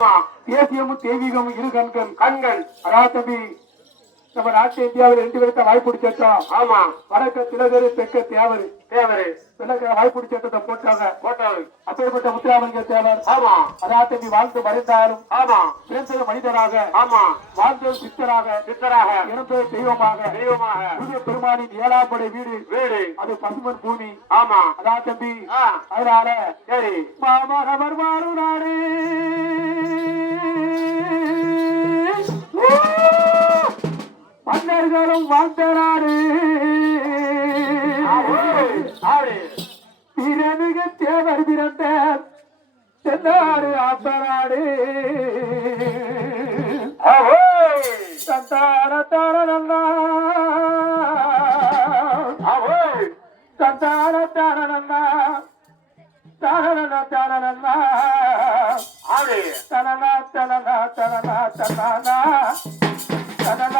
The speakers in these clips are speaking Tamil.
தேசியமும் தெய்வீகமும் இரு கண்கள். கண்கள் தம்பி நம்ம நாட்டு இந்தியாவில் ரெண்டு வாய்ப்புடி சட்டம் ஆமா. வடக்க திலகரு தெற்க தேவரு. தேவரு. திலக வாய்ப்புடி சட்டத்தை போட்டாங்க. போட்டவர். அப்பேற்பட்ட முத்துராமலிங்க தேவர். ஆமா. தம்பி வாழ்ந்து மறைந்தாலும் ஆமா. பிறந்தது மனிதராக. ஆமா. வாழ்ந்தது சித்தராக. சித்தராக. இறந்தது தெய்வமாக. தெய்வமாக. புதிய பெருமானின் ஏழாம் படை வீடு. வீடு. அது பசுமன் பூமி. ஆமா. அதா தம்பி. அதனால சரி. மாமகவர் மாறு மன்னர்களும் வாழ்ந்த நாடு திறமிக தேவர் பிறந்த தென்னாடு ஆத்த நாடு தந்தார தாரதா தந்தார தாரதா தரண தரணா தரணா தரணா தரணா தரணா தரணா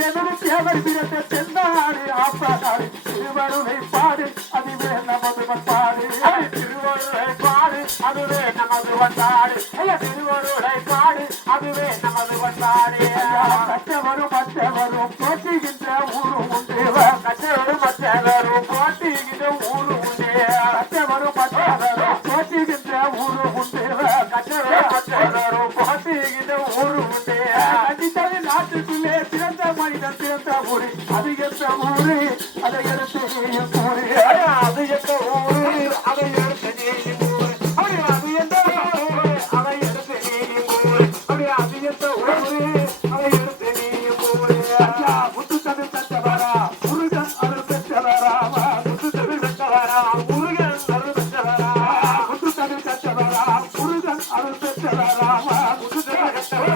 எனது தேவர் பிறந்த செந்தாடு ஆப்பாடு திருவருளை பாடு அதுவே நமது பண்பாடு திருவருளை பாடு அதுவே நமது வந்தாடு திருவருளை பாடு அதுவே நமது வந்தாடு கற்றவரும் மற்றவரும் போட்டுகின்ற ஊரும் உண்டு கற்றவரும் மற்றவரும் போட்டுகின்ற ஊரும் நாட்டுக்குள்ளே பிறந்த மனிதன் பிறந்த ஊரு. அது எந்த ஊரு? அதை எடுத்து நீயும் கூறு ஐயா, அது எந்த ஊரு? அதை எடுத்து நீயும் ஊரு. அப்படி அது எந்த ஊரு? அதை எடுத்து நீயும் ஊரு. அப்படி அது எந்த ஊரு? அதை எடுத்து நீயும் ஊரு. ஐயா, முத்து தமிழ் பெற்றவரா? முருகன் அருள் பெற்றவராவா முத்து தமிழ் பெற்றவரா? முருகன் அருள் பெற்றவரா? முத்து தமிழ் பெற்றவரா? முருகன் அருள் பெற்றவராவா முத்து தமிழ் பெற்றவரா?